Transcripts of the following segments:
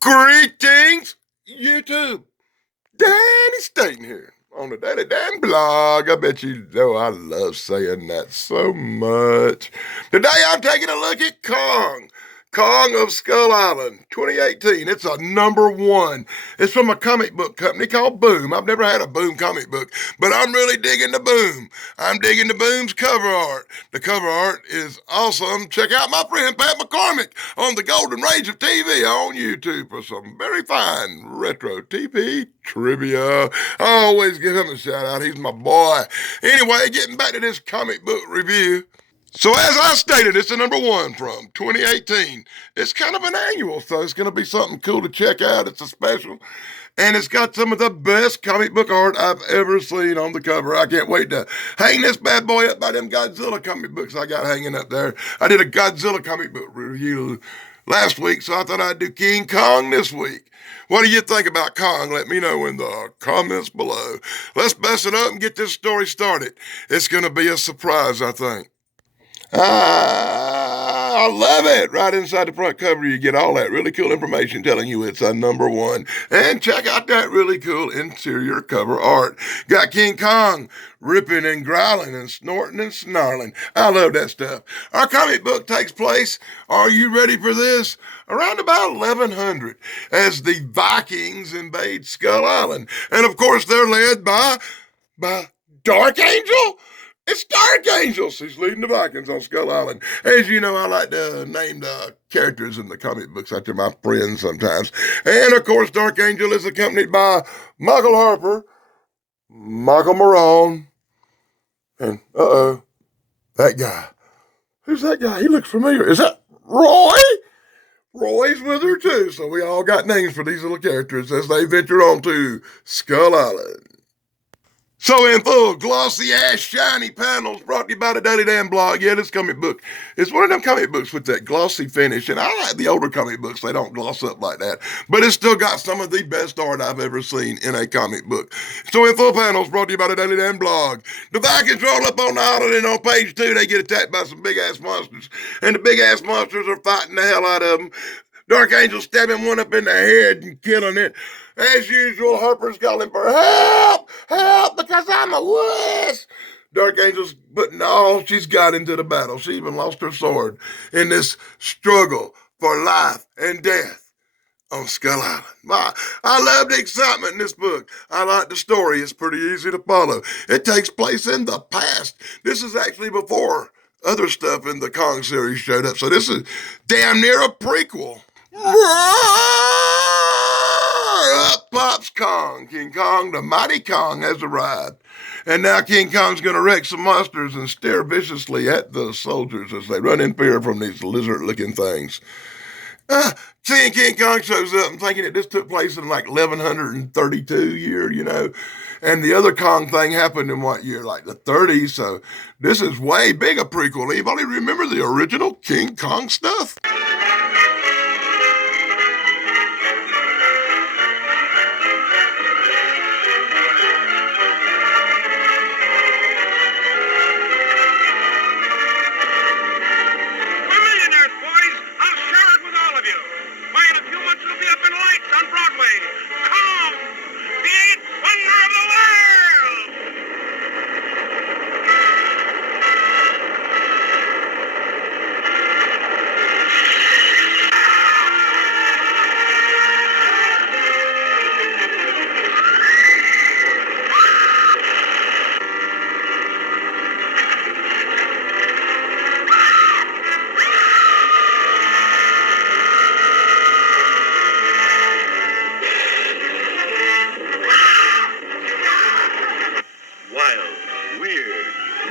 Greetings, YouTube. Danny Staten here on the Daddy Dan blog. I bet you know I love saying that so much. Today I'm taking a look at Kong. Kong of Skull Island, 2018. It's a number one. It's from a comic book company called Boom. I've never had a Boom comic book, but I'm really digging the Boom. I'm digging the Boom's cover art. The cover art is awesome. Check out my friend Pat McCormick on the Golden Rage of TV on YouTube for some very fine retro TV trivia. I always give him a shout out. He's my boy. Anyway, getting back to this comic book review. So as I stated, it's the number one from 2018. It's kind of an annual, so it's going to be something cool to check out. It's a special. And it's got some of the best comic book art I've ever seen on the cover. I can't wait to hang this bad boy up by them Godzilla comic books I got hanging up there. I did a Godzilla comic book review last week, so I thought I'd do King Kong this week. What do you think about Kong? Let me know in the comments below. Let's bust it up and get this story started. It's going to be a surprise, I think. I love it. Right inside the front cover, you get all that really cool information telling you it's a number one. And check out that really cool interior cover art. Got King Kong ripping and growling and snorting and snarling. I love that stuff. Our comic book takes place, are you ready for this? Around about 1100 as the Vikings invade Skull Island. And of course, they're led by Dark Angel? It's Dark Angel. She's leading the Vikings on Skull Island. As you know, I like to name the characters in the comic books after my friends sometimes. And of course, Dark Angel is accompanied by Michael Harper, Michael Morone, and that guy. Who's that guy? He looks familiar. Is that Roy? Roy's with her too. So we all got names for these little characters as they venture on to Skull Island. So in full, glossy ass, shiny panels brought to you by the Daddy Dan blog. Yeah, this comic book is one of them comic books with that glossy finish. And I like the older comic books. They don't gloss up like that. But it's still got some of the best art I've ever seen in a comic book. So in full panels brought to you by the Daddy Dan blog. The Vikings roll up on the island and on page 2 they get attacked by some big ass monsters. And the big ass monsters are fighting the hell out of them. Dark Angel stabbing one up in the head and killing it. As usual, Harper's calling for help, help, because I'm a wuss. Dark Angel's putting all she's got into the battle. She even lost her sword in this struggle for life and death on Skull Island. I love the excitement in this book. I like the story. It's pretty easy to follow. It takes place in the past. This is actually before other stuff in the Kong series showed up. So this is damn near a prequel. Up pops Kong. King Kong, the mighty Kong, has arrived. And now King Kong's going to wreck some monsters and stare viciously at the soldiers as they run in fear from these lizard-looking things. Seeing King Kong shows up, I'm thinking that this took place in like 1132 year, and the other Kong thing happened in what year? Like the 30s, so this is way big a prequel. Anybody remember the original King Kong stuff?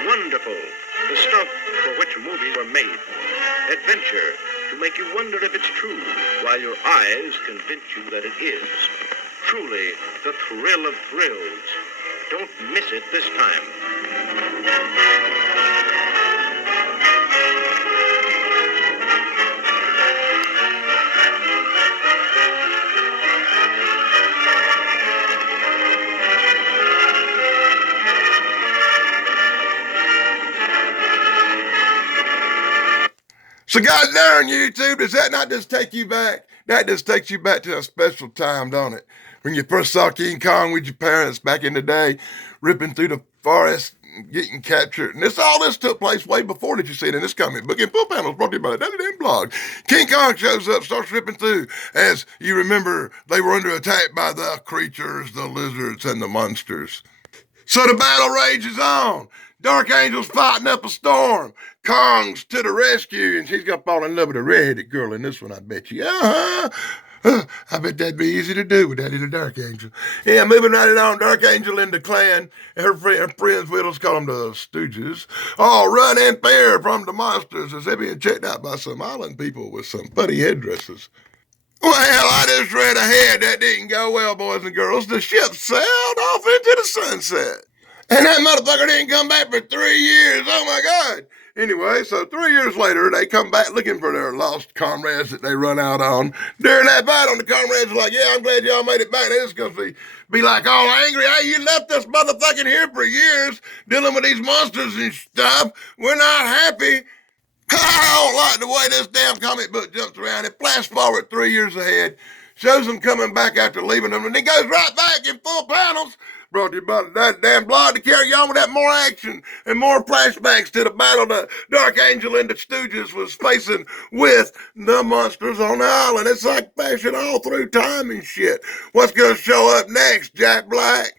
Wonderful, the stuff for which movies were made. Adventure, to make you wonder if it's true, while your eyes convince you that it is. Truly, the thrill of thrills. Don't miss it this time. So God darn YouTube, does that not just take you back? That just takes you back to a special time, don't it? When you first saw King Kong with your parents back in the day, ripping through the forest, getting captured. And all this took place way before that you see it in this comic book. In Full Panels brought to you by the Daily Dan Blog. King Kong shows up, starts ripping through. As you remember, they were under attack by the creatures, the lizards, and the monsters. So the battle rages on. Dark Angel's fighting up a storm. Kong's to the rescue, and she's gonna fall in love with a redheaded girl in this one, I bet you. I bet that'd be easy to do with that little Dark Angel. Yeah, moving right along, Dark Angel and the clan, her friends with us, call them the Stooges, all run in fear from the monsters as they're being checked out by some island people with some funny headdresses. Well, I just read ahead. That didn't go well, boys and girls. The ship sailed off into the sunset. And that motherfucker didn't come back for 3 years. Oh, my God. Anyway, so 3 years later, they come back looking for their lost comrades that they run out on. During that battle, the comrades are like, yeah, I'm glad y'all made it back. They're just going to be like all angry. Hey, you left us motherfucking here for years dealing with these monsters and stuff. We're not happy. I don't like the way this damn comic book jumps around. It flash forward 3 years ahead, shows them coming back after leaving them, and it goes right back in full panels. Brought to you by that damn blog to carry on with that more action and more flashbacks to the battle the Dark Angel and the Stooges was facing with the monsters on the island. It's like flashing all through time and shit. What's gonna show up next, Jack Black?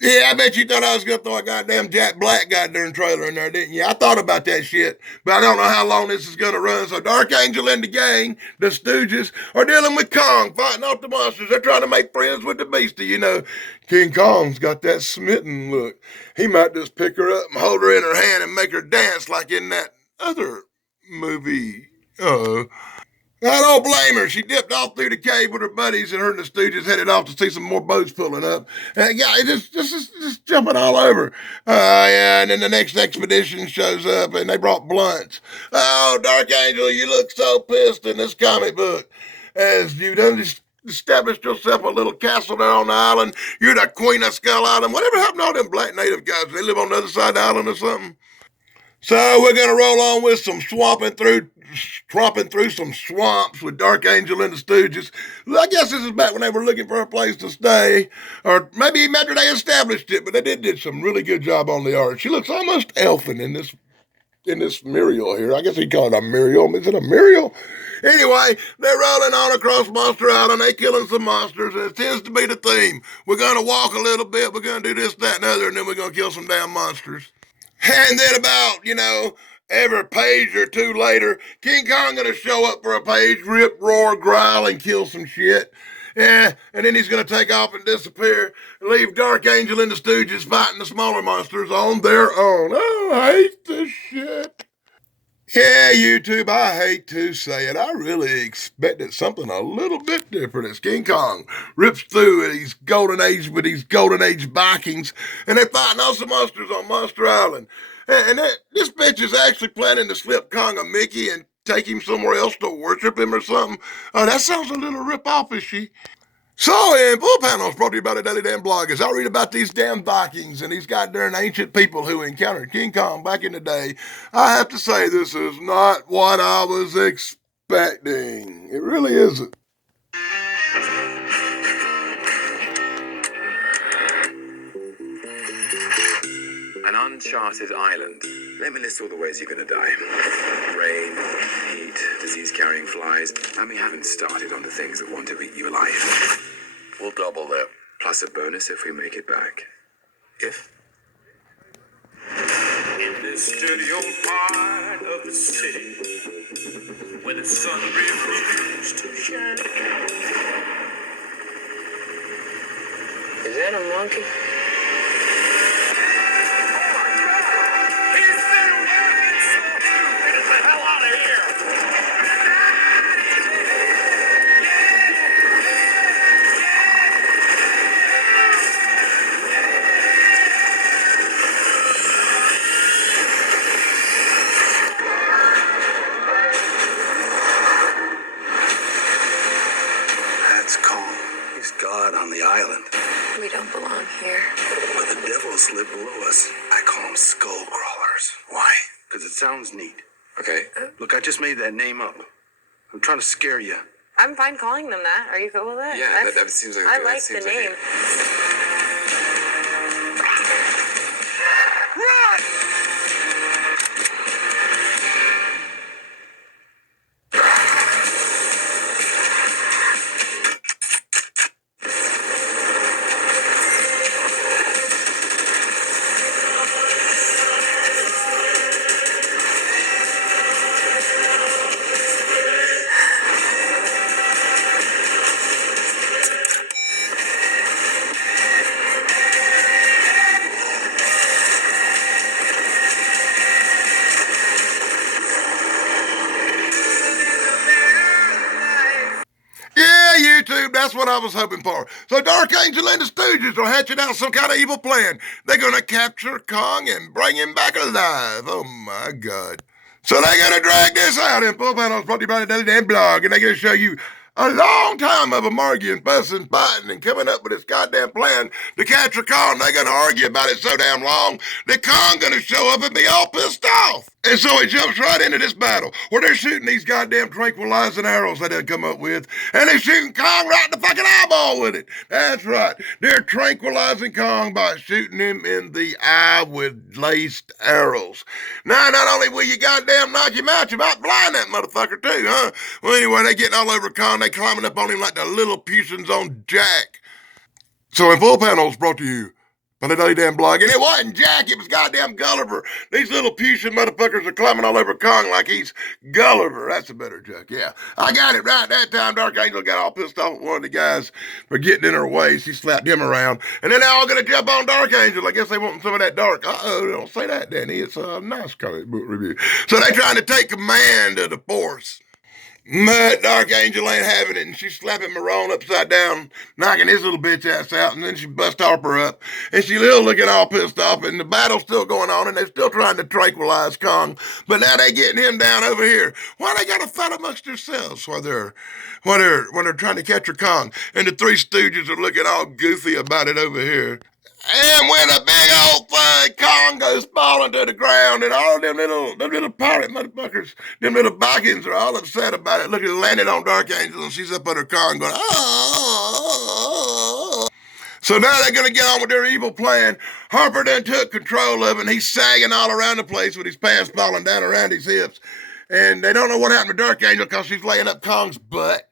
Yeah, I bet you thought I was going to throw a goddamn Jack Black goddamn trailer in there, didn't you? I thought about that shit, but I don't know how long this is going to run. So Dark Angel and the gang, the Stooges, are dealing with Kong, fighting off the monsters. They're trying to make friends with the beastie, you know. King Kong's got that smitten look. He might just pick her up and hold her in her hand and make her dance like in that other movie. Uh-oh. I don't blame her. She dipped off through the cave with her buddies, and her and the Stooges headed off to see some more boats pulling up. Yeah, just jumping all over. Yeah, and then the next expedition shows up, and they brought blunts. Oh, Dark Angel, you look so pissed in this comic book. As you done established yourself a little castle there on the island. You're the queen of Skull Island. Whatever happened to all them black native guys? They live on the other side of the island or something? So we're going to roll on with some tromping through some swamps with Dark Angel and the Stooges. I guess this is back when they were looking for a place to stay, or maybe even after they established it, but they did some really good job on the art. She looks almost elfin in this Muriel here. I guess he called it a Muriel. Is it a Muriel? Anyway, they're rolling on across Monster Island. They killing some monsters, and it tends to be the theme. We're going to walk a little bit. We're going to do this, that, and other, and then we're going to kill some damn monsters. And then about, every page or two later, King Kong gonna show up for a page, rip, roar, growl, and kill some shit. Yeah, and then he's gonna take off and disappear, and leave Dark Angel and the Stooges fighting the smaller monsters on their own. Oh, I hate this shit. Yeah, YouTube, I hate to say it. I really expected something a little bit different as King Kong rips through these golden age with these golden age Vikings, and they're fighting all some monsters on Monster Island. And this bitch is actually planning to slip Kong a Mickey and take him somewhere else to worship him or something. Oh, that sounds a little rip-off-ishy. So, in Full Panels, brought to you by the Daily Dan Blog, as I read about these damn Vikings and these goddamn ancient people who encountered King Kong back in the day, I have to say this is not what I was expecting. It really isn't. An uncharted island. Let me list all the ways you're gonna die. Rain, heat, disease-carrying flies, and we haven't started on the things that want to eat you alive. We'll double that. Plus a bonus if we make it back. If. In this dirty old part of the city, where the sun refused to shine. Is that a monkey? On the island. We don't belong here. But the devils live below us. I call them skull crawlers. Why? Because it sounds neat. Okay. Look, I just made that name up. I'm trying to scare you. I'm fine calling them that. Are you cool with it? Yeah, that seems like I that like seems the like name. Yeah, YouTube, that's what I was hoping for. So Dark Angel and the Stooges are hatching out some kind of evil plan. They're gonna capture Kong and bring him back alive. Oh my God. So they're gonna drag this out in Full Panels brought to you by the Daily Dan Blog, and they're gonna show you a long time of them arguing, fussing, fighting, and coming up with this goddamn plan to capture Kong. They're gonna argue about it so damn long that Kong gonna show up and be all pissed off. And so he jumps right into this battle where they're shooting these goddamn tranquilizing arrows they done come up with, and they're shooting Kong right in the fucking eyeball with it. That's right. They're tranquilizing Kong by shooting him in the eye with laced arrows. Now, not only will you goddamn knock him out, you might blind that motherfucker too, huh? Well, anyway, they getting all over Kong. They climbing up on him like the little Lilliputians on Jack. So in Full Panels brought to you by the Daily Dan Blog, and it wasn't Jack, it was goddamn Gulliver. These Lilliputian motherfuckers are climbing all over Kong like he's Gulliver. That's a better joke, yeah. I got it right that time. Dark Angel got all pissed off at one of the guys for getting in her way. She slapped him around, and then they're all gonna jump on Dark Angel. I guess they want some of that dark. Uh-oh, don't say that, Danny. It's a nice comic book review. So they trying to take command of the Force. But Dark Angel ain't having it, and she's slapping Marone upside down, knocking his little bitch ass out, and then she busts Harper up, and she's still looking all pissed off, and the battle's still going on, and they're still trying to tranquilize Kong, but now they're getting him down over here. Why they gotta fight amongst themselves while they're trying to capture Kong, and the Three Stooges are looking all goofy about it over here. And when a big old Kong goes falling to the ground, and all them little pirate motherfuckers, them little Vikings are all upset about it, looking landed on Dark Angel, and she's up under Kong going, oh. So now they're gonna get on with their evil plan. Harper done took control of it, and he's sagging all around the place with his pants falling down around his hips. And they don't know what happened to Dark Angel because she's laying up Kong's butt.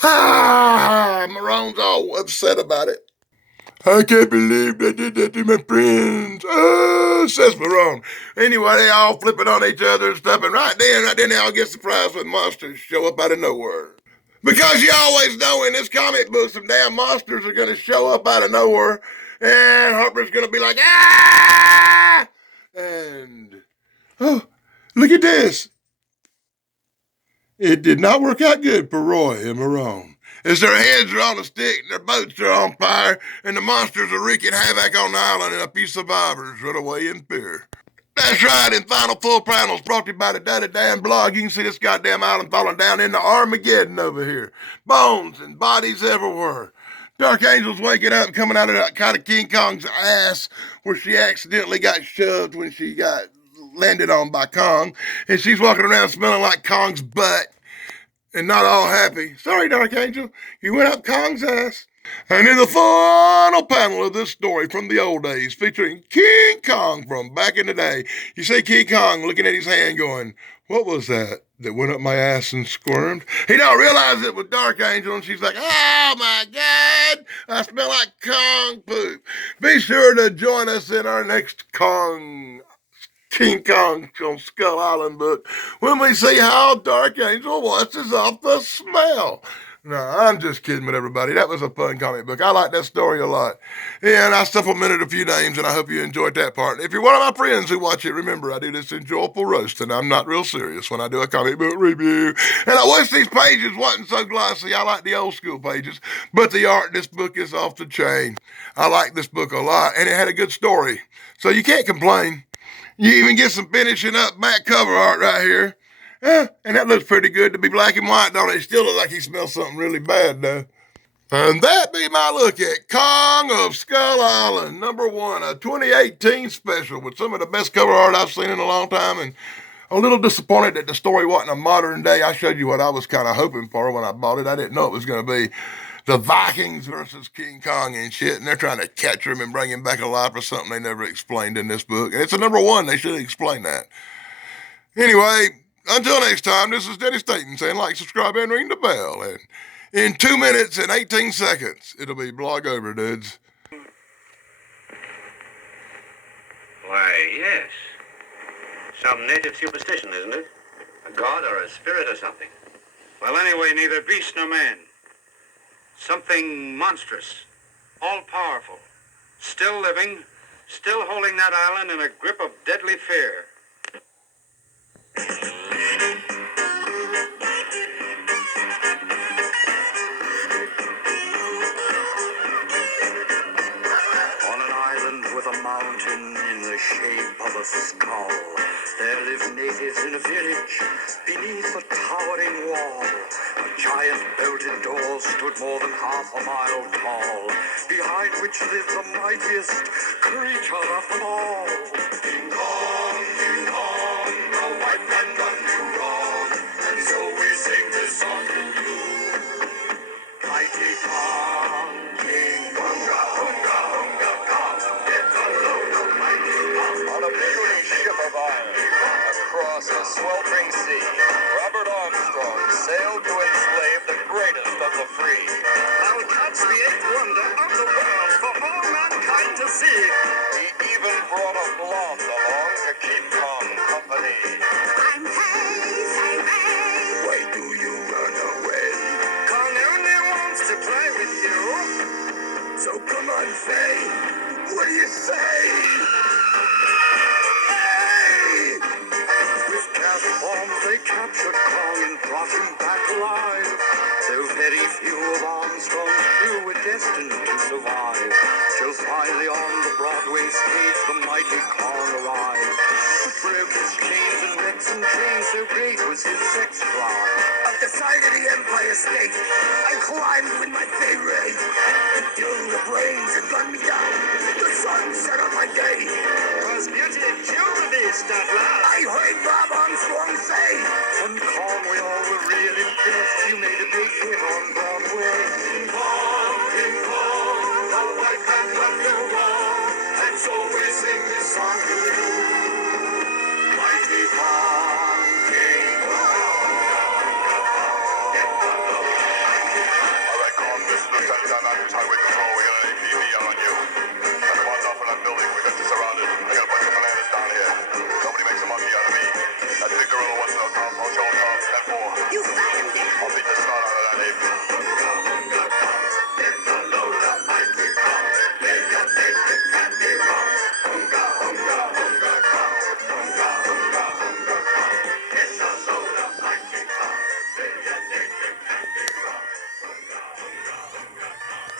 Marone's all upset about it. I can't believe they did that to my friends. Says Marone. Anyway, they all flipping on each other and stuff, and right then they all get surprised when monsters show up out of nowhere. Because you always know in this comic book some damn monsters are going to show up out of nowhere, and Harper's going to be like, ah! And, oh, look at this. It did not work out good for Roy and Marone, as their heads are on a stick and their boats are on fire, and the monsters are wreaking havoc on the island, and a few survivors run away in fear. That's right, in Final Full Panels brought to you by the Daily Dan Blog, you can see this goddamn island falling down into Armageddon over here. Bones and bodies everywhere. Dark Angel's waking up and coming out of that kind of King Kong's ass where she accidentally got shoved when she got landed on by Kong, and she's walking around smelling like Kong's butt and not all happy. Sorry, Dark Angel, you went up Kong's ass. And in the final panel of this story from the old days, featuring King Kong from back in the day, you see King Kong looking at his hand going, what was that went up my ass and squirmed? He don't realize it was Dark Angel, and she's like, oh my God, I smell like Kong poop. Be sure to join us in our next King Kong on Skull Island book when we see how Dark Angel washes off the smell. No, I'm just kidding with everybody. That was a fun comic book. I like that story a lot. And I supplemented a few names, and I hope you enjoyed that part. If you're one of my friends who watch it, remember, I do this enjoyable roast, and I'm not real serious when I do a comic book review. And I wish these pages wasn't so glossy. I like the old school pages, but the art in this book is off the chain. I like this book a lot, and it had a good story. So you can't complain. You even get some finishing up back cover art right here. And that looks pretty good to be black and white, don't it? It still looks like he smells something really bad, though. And that be my look at Kong of Skull Island, #1, a 2018 special with some of the best cover art I've seen in a long time, and a little disappointed that the story wasn't a modern day. I showed you what I was kind of hoping for when I bought it. I didn't know it was going to be the Vikings versus King Kong and shit, and they're trying to capture him and bring him back alive for something they never explained in this book. And it's a #1. They should explain that. Anyway, until next time, this is Denny Staten saying like, subscribe, and ring the bell. And in 2 minutes and 18 seconds, it'll be blog over, dudes. Why, yes. Some native superstition, isn't it? A god or a spirit or something. Well, anyway, neither beast nor man. Something monstrous, all-powerful, still living, still holding that island in a grip of deadly fear. On an island with a mountain in the shape of a skull, there live natives in a village beneath a towering wall. A giant belted door stood more than half a mile tall, behind which lived the mightiest creature of them all. Ding dong, the white man done you wrong, and so we sing this song to you. Mighty Kong, King Hunga, Hunga, Hunga, Kong, get a load of mighty Kong. On a puny ship of iron, across a sweltering sea, Robert Armstrong sailed to enslave the greatest of the free. I'll catch the eighth wonder of the world for all mankind to see. He even brought a blonde along to keep Kong company. I'm Hey. Why do you run away? Kong only wants to play with you. So come on, Faye. What do you say? Hey! With gas bombs they captured Kong and brought him back alive. So very few of Armstrong's crew were destined to survive, till finally on the Broadway stage the mighty Kong arrived. Broke his chains and wrecks and chains, so great was his sex drive. Up the side of the Empire State, I climbed with my favorite, until the brains had gunned me down. The sun set on my day. 'Twas beauty and killed the beast at last. I heard Bob Armstrong say, "From Kong we all were real impressed. You made a big hit on Broadway.